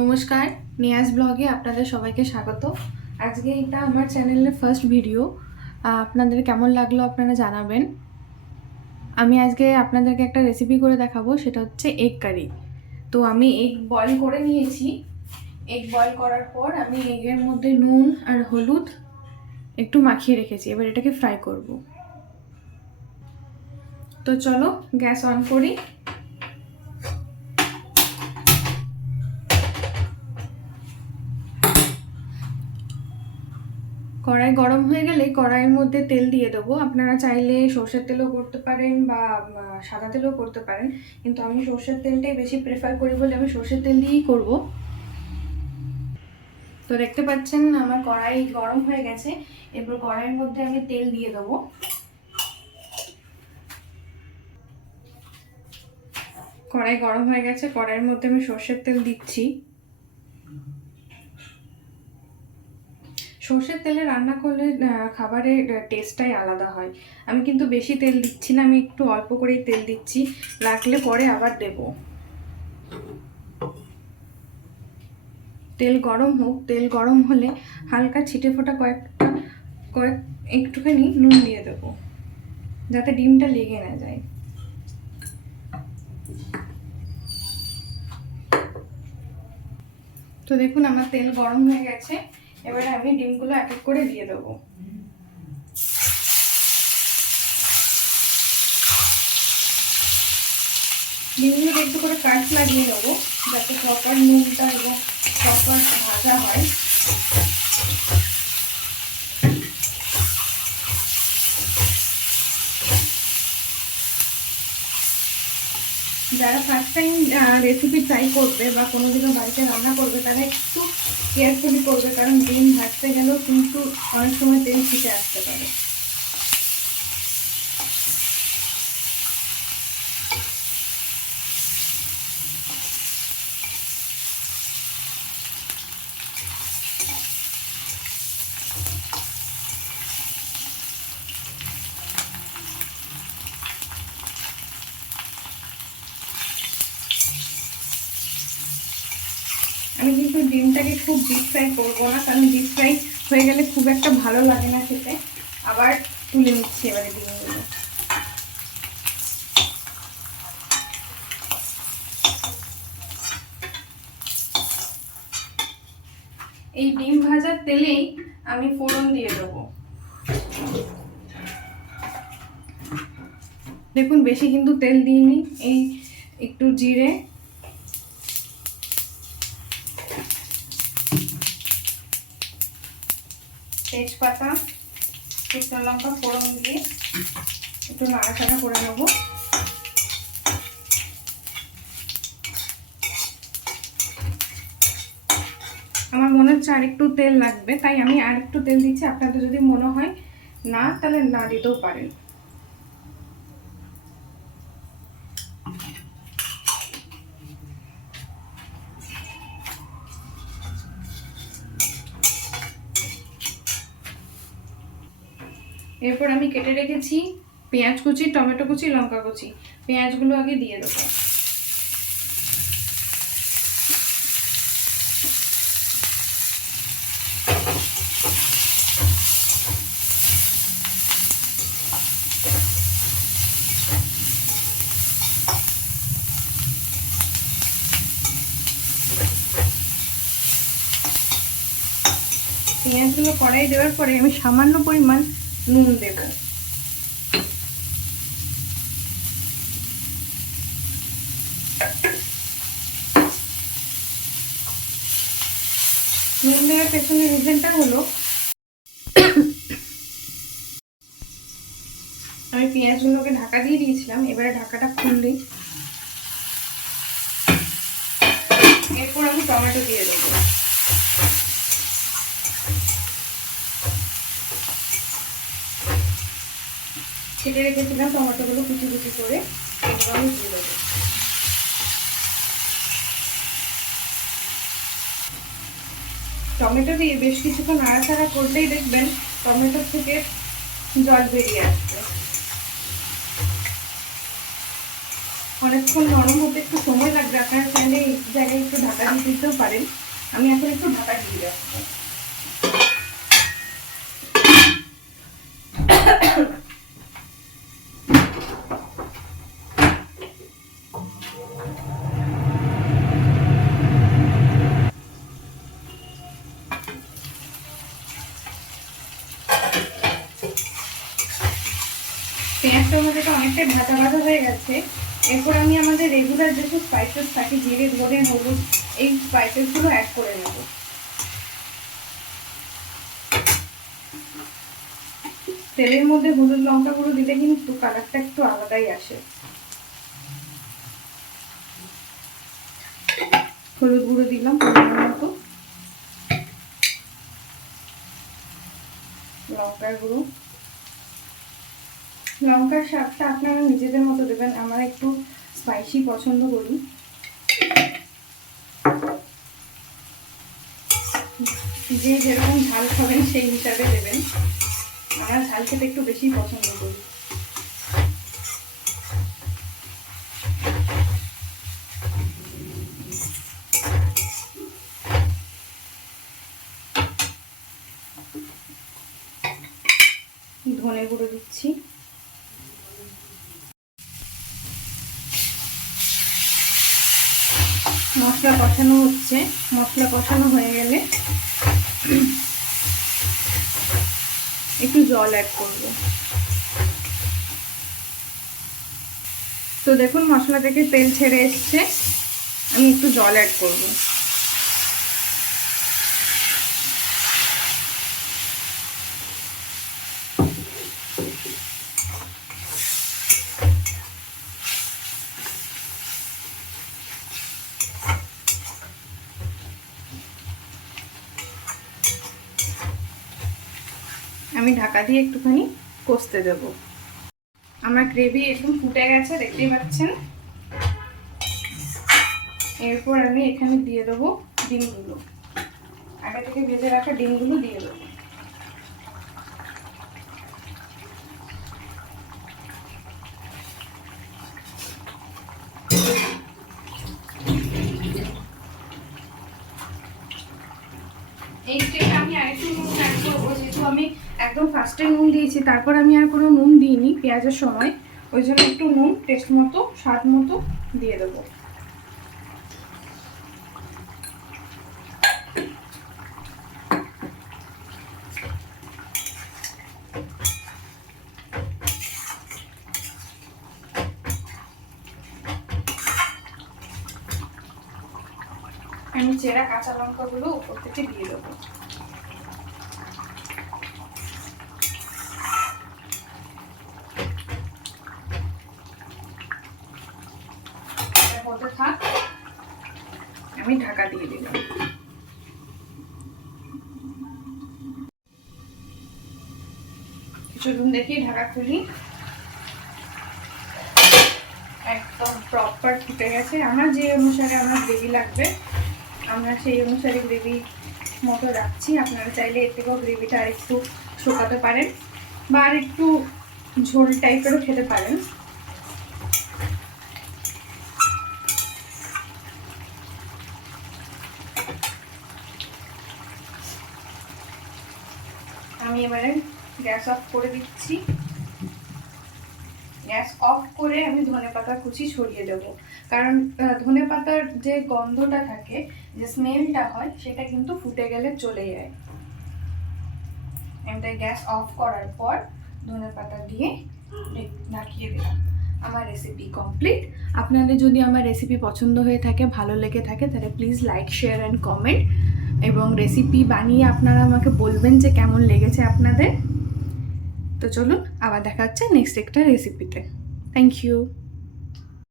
নমস্কার, নিয়াজ ব্লগে আপনাদের সবাইকে স্বাগত। আজকে এটা আমার চ্যানেলের ফার্স্ট ভিডিও। আপনাদের কেমন লাগলো আপনারা জানাবেন। আমি আজকে আপনাদেরকে একটা রেসিপি করে দেখাবো, সেটা হচ্ছে এগ কারি। তো আমি এগ বয়েল করে নিয়েছি। এগ বয়েল করার পর আমি এগের মধ্যে নুন আর হলুদ একটু মাখিয়ে রেখেছি। এবার এটাকে ফ্রাই করব। তো চলো গ্যাস অন করি। কড়াই গরম হয়ে গেলে কড়াইয়ের মধ্যে তেল দিয়ে দেবো। আপনারা চাইলে সর্ষের তেলও করতে পারেন বা সাদা তেলও করতে পারেন, কিন্তু আমি সর্ষের তেলটাই বেশি প্রেফার করি বলে আমি সর্ষের তেল দিয়েই করব। তো দেখতে পাচ্ছেন আমার কড়াই গরম হয়ে গেছে। এরপর কড়াইয়ের মধ্যে আমি তেল দিয়ে দেবো। কড়াই গরম হয়ে গেছে, কড়াইয়ের মধ্যে আমি সর্ষের তেল দিচ্ছি। সর্ষের তেলে রান্না করলে খাবারের টেস্টটাই আলাদা হয়। আমি কিন্তু বেশি তেল দিচ্ছি না, আমি একটু অল্প করেই তেল দিচ্ছি, রাখলে পরে আবার দেব। তেল গরম হোক, তেল গরম হলে হালকা ছিটে ফোটা একটুখানি নুন দিয়ে দেবো, যাতে ডিমটা লেগে না যায়। তো দেখুন আমার তেল গরম হয়ে গেছে। এবারে আমি ডিমগুলো এক এক করে দিয়ে দেবো। ডিমগুলো একটু করে কাট লাগিয়ে নেবো, যাতে প্রপার নুনটা এবং প্রপার ভাজা হয়। যারা ফার্স্ট টাইম রেসিপি ট্রাই করবে বা কোনোদিনও বাড়িতে রান্না করবে, তারা একটু কেয়ারফুলি করবে, কারণ ডিম ভাজতে গেলেও কিন্তু অনেক সময় তেল ছিটে আসতে পারে। আমি কিন্তু ডিমটাকে খুব ডিপ ফ্রাই করবো না, কারণ ডিপ ফ্রাই হয়ে গেলে খুব একটা ভালো লাগে না খেতে। আবার তুলে নিচ্ছি এবারে ডিমগুলো। এই ডিম ভাজার তেলেই আমি ফোড়ন দিয়ে দেবো। দেখুন বেশি কিন্তু তেল দিইনি। এই একটু জিরে, তেজপাতা, শুকনো লঙ্কা ফোড়ন দিয়ে একটু নাড়াচাড়া করে নেবো। আমার মনে হচ্ছে আর একটু তেল লাগবে, তাই আমি আর একটু তেল দিচ্ছি। আপনাদের যদি মনে হয় না, তাহলে না দিতেও পারেন। এরপর আমি কেটে রেখেছি পেঁয়াজ কুচি, টমেটো কুচি, লঙ্কা কুচি। পেঁয়াজগুলো আগে দিয়ে দেবো। পেঁয়াজগুলো কড়াই দেওয়ার পরে আমি সামান্য পরিমাণ নুন দেব। নুন দেওয়ার পেছনে রিজনটা হলো আমি পেঁয়াজগুলোকে ঢাকা দিয়ে দিয়েছিলাম। এবারে ঢাকাটা খুললেই এরপর আমি টমেটো দিয়ে দেবো। কেটে রেখেছিলাম টমেটোগুলো কুচি কুচি করে, এগুলো আমি দিয়ে দেবো। টমেটো দিয়ে বেশ কিছুক্ষণ নাড়াচাড়া করতেই দেখবেন টমেটো থেকে জল বেরিয়ে আসবে। অনেকক্ষণ নরম হতে একটু সময় লাগবে, আপনারা চাইলে এই জায়গায় একটু ঢাকা দিয়ে দিতেও পারেন। আমি এখন একটু ঢাকা দিয়ে রাখবো। পেঁয়াজটা আমাদের অনেকটাই ভাজা ভাজা হয়ে গেছে। এরপর আমি আমাদের রেগুলার যেসব স্পাইসেস থাকে, জিরে, ধনে, হলুদ, এই স্পাইসেসগুলো অ্যাড করে নেব। তেলের মধ্যে হলুদ লঙ্কা গুঁড়ো দিলে কিন্তু কালারটা একটু আলাদাই আসে। হলুদ গুঁড়ো দিলাম পরিমাণ মতো, লঙ্কার গুঁড়ো, লঙ্কার স্বাদটা আপনারা নিজেদের মতো দেবেন। আমরা একটু স্পাইসি পছন্দ করি। যে যেরকম ঝাল খাবেন সেই হিসাবে দেবেন। আমরা ঝাল খেতে একটু বেশি পছন্দ করি। ধনে গুঁড়ো দিচ্ছি। মশলা কষানো হচ্ছে। মশলা কষানো হয়ে গেলে একটু জল অ্যাড করব। তো দেখুন মশলা থেকে তেল ছেড়ে এসছে, আমি একটু জল অ্যাড করব। আমি ঢাকা দিয়ে একটুখানি কষতে দেব। আমার গ্রেভি একদম ফুটে গেছে, দেখতেই পাচ্ছেন। এরপর আমি এখানে দিয়ে দেবো ডিমগুলো। আগে থেকে ভেজে রাখা ডিমগুলো দিয়ে দেবো। এই স্টেপে আমি আরেকটু নুন অ্যাড করবো, যেহেতু আমি একদম ফার্স্টে নুন দিয়েছি, তারপর আমি আর কোনো নুন দিইনি পেঁয়াজের সময়। ওই জন্য একটু নুন টেস্ট মতো, স্বাদ মতো দিয়ে দেবো। আমি চেরা কাঁচা লঙ্কাগুলো উপর থেকে দিয়ে দেবো। হতে থাক, আমি ঢাকা দিয়ে দিলাম। কিছুক্ষণ দেখি ঢাকা খুলি, একদম প্রপার ফুটে গেছে। আমার যে অনুসারে আমার গ্রেভি লাগবে আমরা সেই অনুসারে গ্রেভি মতো রাখছি। আপনারা চাইলে এর থেকেও গ্রেভিটা আর একটু শুকাতে পারেন বা আর একটু ঝোল টাইপেরও খেতে পারেন। আমি এবারে গ্যাস অফ করে দিচ্ছি। গ্যাস অফ করে আমি ধনেপাতা কুচি ছড়িয়ে দেবো, কারণ ধনেপাতার যে গন্ধটা থাকে, যে স্মেলটা হয়, সেটা কিন্তু ফুটে গেলে চলে যায়। আমি তাই গ্যাস অফ করার পর ধনেপাতা দিয়ে ঢাকিয়ে দিলাম। আমার রেসিপি কমপ্লিট। আপনাদের যদি আমার রেসিপি পছন্দ হয়ে থাকে, ভালো লেগে থাকে, তাহলে please like, share and comment, এবং রেসিপি বানিয়ে আপনারা আমাকে বলবেন যে কেমন লেগেছে আপনাদের। তো চলুন আবার দেখা হচ্ছে নেক্সট একটা রেসিপিতে। Thank you.